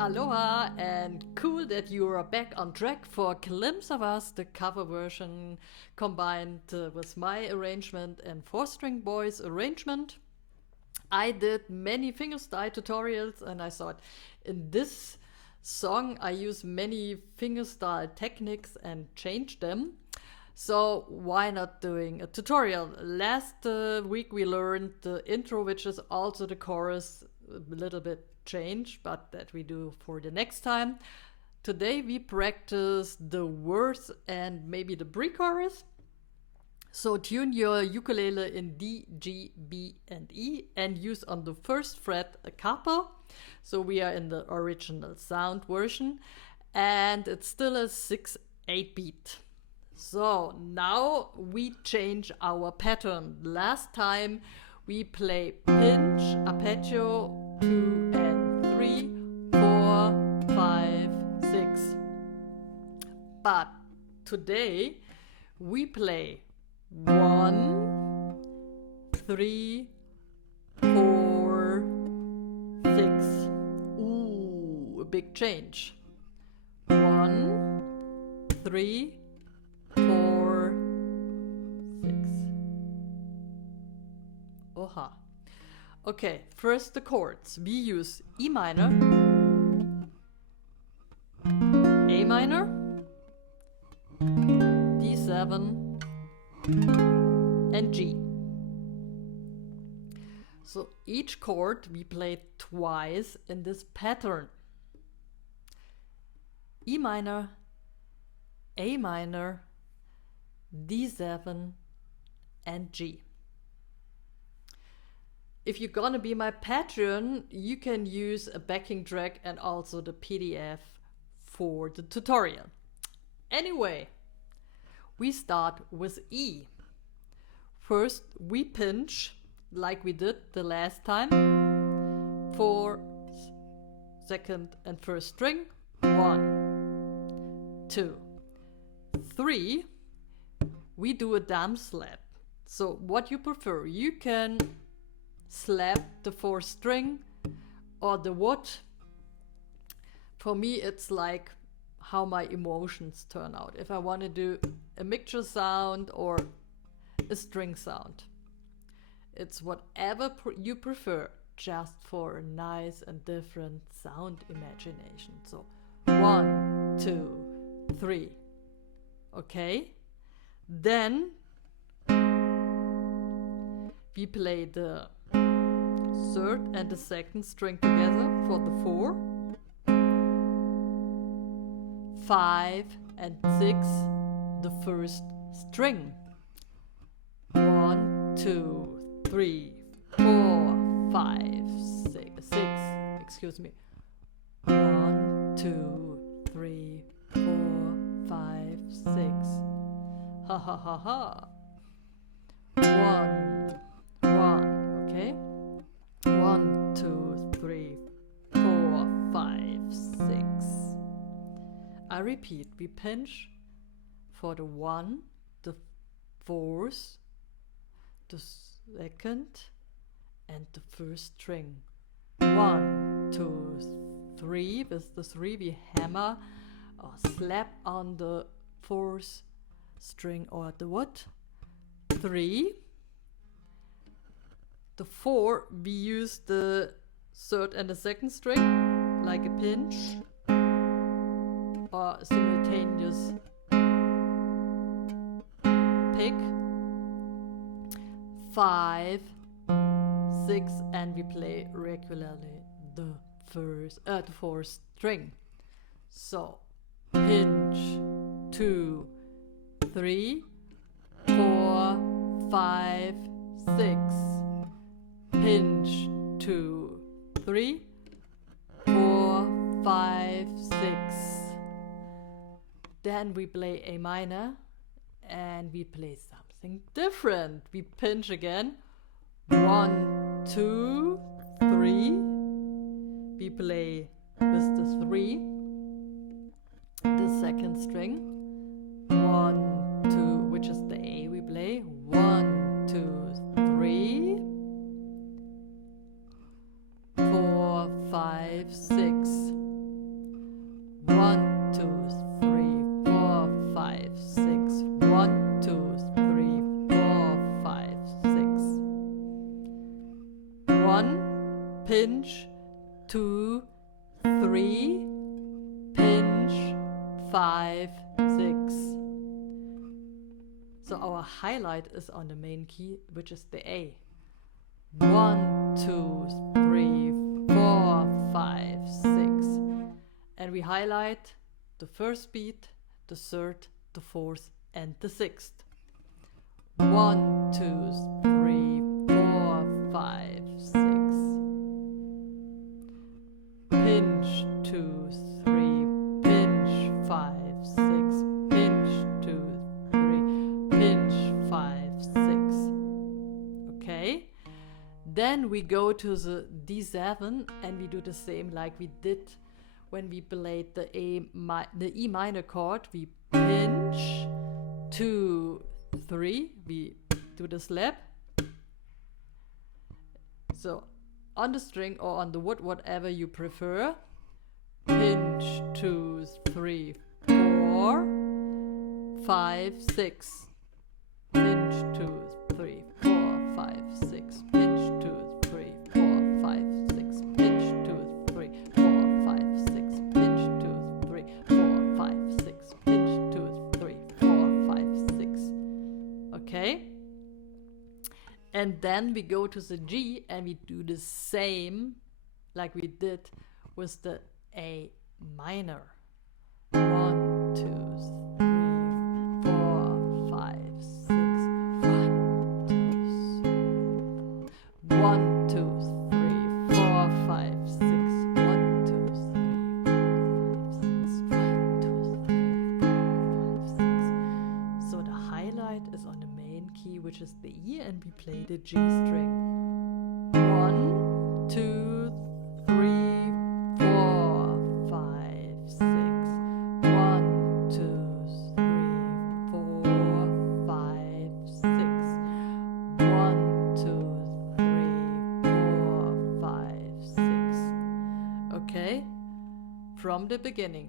Aloha, and cool that you are back on track for a glimpse of us, the cover version combined with my arrangement and 4-string boys arrangement. I did many fingerstyle tutorials, and I thought in this song I use many fingerstyle techniques and change them. So why not doing a tutorial? Last week we learned the intro, which is also the chorus, a little bit changed, but that we do for the next time. Today we practice the verse and maybe the pre-chorus. So tune your ukulele in D, G, B, and E and use on the first fret a capo. So we are in the original sound version and it's still a 6/8 beat. So now we change our pattern. Last time we play pinch, arpeggio, 2 and 3, 4, 5, 6. But today we play 1, 3, 4, 6. Ooh, a big change. 1, 3, 4, 6. Oha. Okay, first the chords. We use E minor, A minor, D7, and G. So each chord we play twice in this pattern. E minor, A minor, D7, and G. If you're gonna be my patron, you can use a backing track and also the PDF for the tutorial. Anyway, we start with E. First, we pinch like we did the last time for second and first string. 1, 2, 3. We do a thumb slap. So what you prefer, you can slap the 4th string or the wood. For me it's like how my emotions turn out. If I want to do a mixture sound or a string sound. It's whatever you prefer, just for a nice and different sound imagination. So 1, 2, 3. Okay? Then we play the 3rd and the 2nd string together for the 4, 5 and 6, the 1st string. 1, 2, 3, 4, 5, 6. Excuse me. 1, 2, 3, 4, 5, 6. Ha ha ha ha. 1, 1. Okay. 1, 2, 3, 4, 5, 6. I repeat, we pinch for the 1, the 4th, the 2nd, and the 1st string. 1, 2, 3. With the 3 we hammer or slap on the 4th string or the wood. 3. The 4 we use the 3rd and the 2nd string like a pinch or a simultaneous pick. 5, 6, and we play regularly the 4th string. So pinch 2, 3, 4, 5, 6. Pinch 2, 3, 4, 5, 6. Then we play A minor and we play something different. We pinch again. 1, 2, 3. We play with the 3, the 2nd string. 1, 2, which is the A we play. 1, 2, 3. 4, 5, 6. 1, pinch, 2, 3, pinch, 5, 6. So our highlight is on the main key, which is the A. 1, 2, 3, 4, 5, 6. And we highlight the first beat, the third, the fourth, and the sixth. 1, 2, 3, 4, 5, 6. Pinch, 2, 3, pinch, 5, 6. Pinch, 2, 3, pinch, 5, 6. Okay. Then we go to the D7 and we do the same like we did when we played the E minor chord. We pinch, 2, 3, we do the slap. So on the string or on the wood, whatever you prefer. Pinch, 2, 3, 4, 5, 6. Pinch, 2, 3, 4, 5, 6. Pinch, 2, 3, 4, 5, 6. Pinch, 2, 3, 4, 5, 6. Pinch, 2, 3, 4, 5, 6. Pinch, 2, 3, 4, 5, 6. Okay? And then we go to the G and we do the same like we did with the A minor. 1, 2, 3, 4, 5, 6. 1, 2, 3, 4, 5, 6. 1, 2, 3, 4, 5, 6. 1, 2, 3, 4, 5, 6. So the highlight is on the main key, which is the E, and we play the G string. 1, 2, 3, 4, 5, 6. 1, 2, 3, 4, 5, 6. 1, 2, 3, 4, 5, 6. Okay? From the beginning.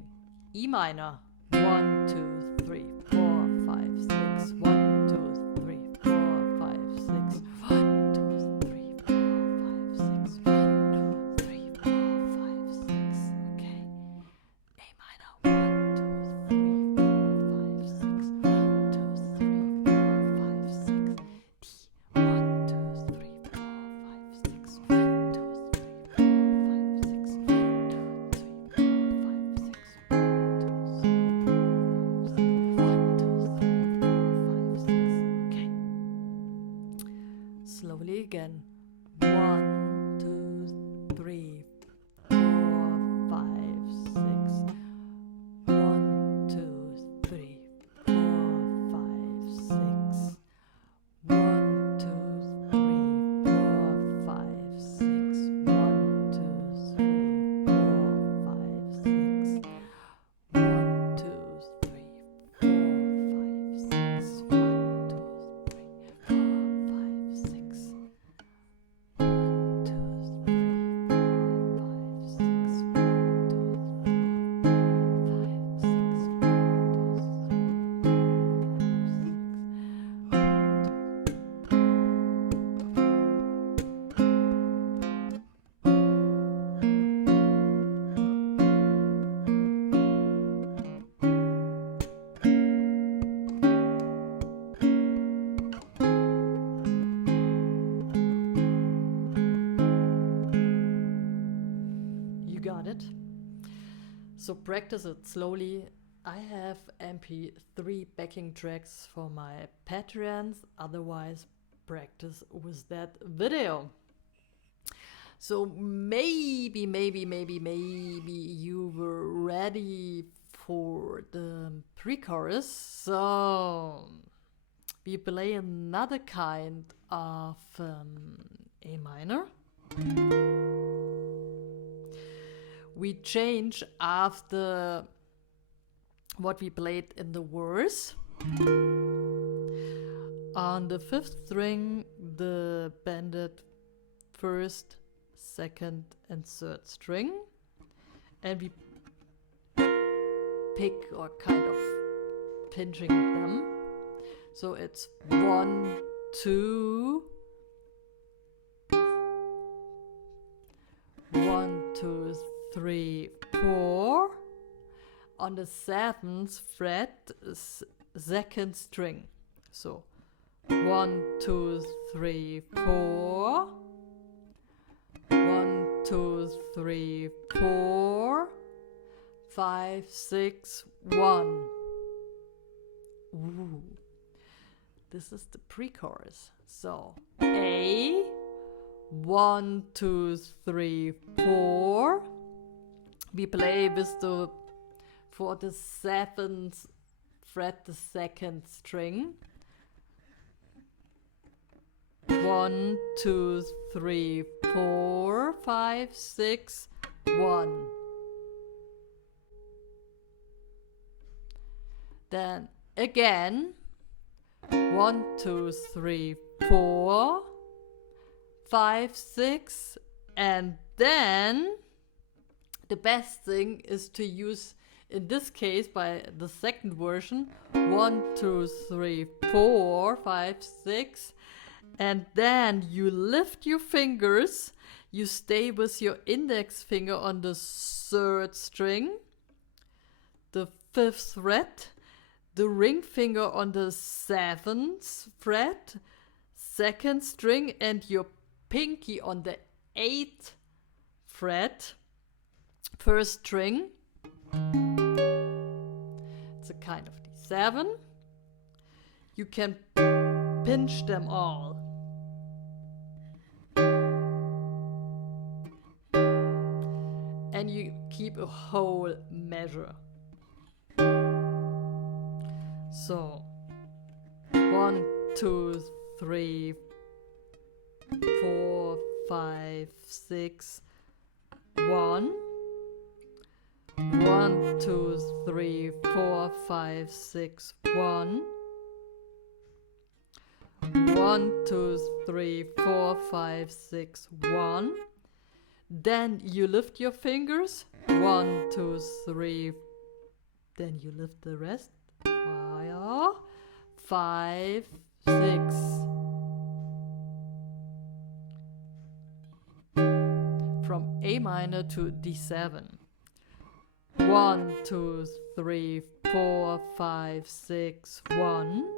E minor. 1, 2, 3, 4, 5, 6. 1, 2, 3, 4, 5, 6. 1, 2, 3, 4, 5, 6. 1, 2, 3, 4, 5, 6. Okay. A minor. 1, 2, 3, 4, 5, 6. 1, 2, 3, 4, 5, 6. D. 1, 2, 3, 4, 5, 6. 1, 2, 3, 4, 5, 6. 1, 2, 3, 4, 5, 6. 1, 2, 3, 4, 5, 6. 1, 2, 3, 4, 5, 6. 1, 2, 3, 4, 5, 6. Okay. Slowly again. 1, 2, 3, 4, 5, 6. 1, 2, 3, 4, 5, 6. 1, 2, 3, 4, 5, 6. 1, 2, 3, 4, 5, 6. 1, 2, 3, 4, 5, 6. 1, 2, 3, 4, 5, 6. 1, 2, 3, So practice it slowly. I have MP3 backing tracks for my Patreons, otherwise practice with that video. So maybe you were ready for the pre-chorus. So we play another kind of A minor. We change after what we played in the verse. On the fifth string, the bended first, second, and third string, and we pick or kind of pinching them. So it's 1, 2, 1, 2, 3, 4 on the 7th fret, second string. So 1, 2, 3, 4. 1, 2, 3, 4, 5, 6, 1. Ooh. This is the pre-chorus. So A, 1, 2, 3, 4. We play with the, for the 7th fret, the second string. 1, 2, 3, 4, 5, 6, 1. Then again, 1, 2, 3, 4, 5, 6, and then the best thing is to use, in this case, by the second version, 1, 2, 3, 4, 5, 6, and then you lift your fingers, you stay with your index finger on the 3rd string, the 5th fret, the ring finger on the 7th fret, 2nd string, and your pinky on the 8th fret, 1st string. It's a kind of D7. You can pinch them all. And you keep a whole measure. So 1, 2, 3, 4, 5, 6, 1. 1, 2, 3, 4, 5, 6, 1. 1, 2, 3, 4, 5, 6, 1. Then you lift your fingers. 1, 2, 3. Then you lift the rest. 5, 6. From A minor to D7. 1, 2, 3, 4, 5, 6, 1.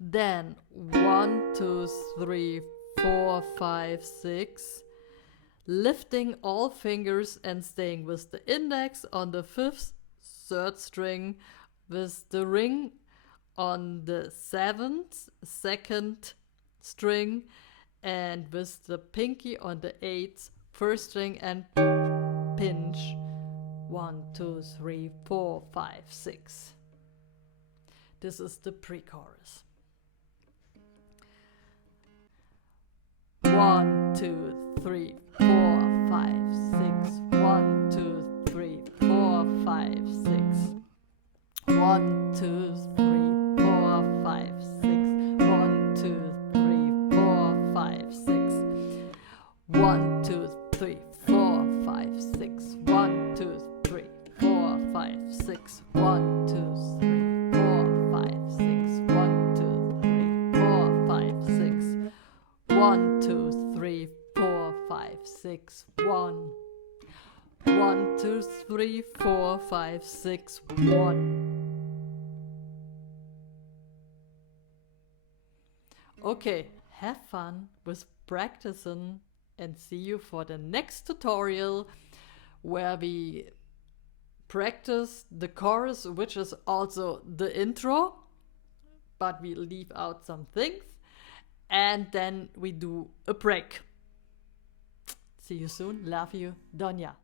Then 1, 2, 3, 4, 5, 6. Lifting all fingers and staying with the index on the 5th, 3rd string, with the ring on the 7th, 2nd string, and with the pinky on the 8th, 1st string, and pinch 1, 2, 3, 4, 5, 6. This is the pre-chorus. 1, 2, 3, 4, 5, 6. 1, 2, 3, 4, 5, 6. 1, 2, 3, 4, 5, 6. 1, 2, 3, 4, 5, 6. 1, 2, 3, 4, 5, 6. 1, 2, 3, 4, 5, 6. 1, 2, 3, 4, 5, 6. 1, 2, 3, 4, 5, 6. 1, 2, 3, 4, 5, 6. 1. 1, 2, 3, 4, 5, 6. 1. Okay, have fun with practicing and see you for the next tutorial where we practice the chorus, which is also the intro, but we leave out some things, and then we do a break. See you soon. Love you, Doña.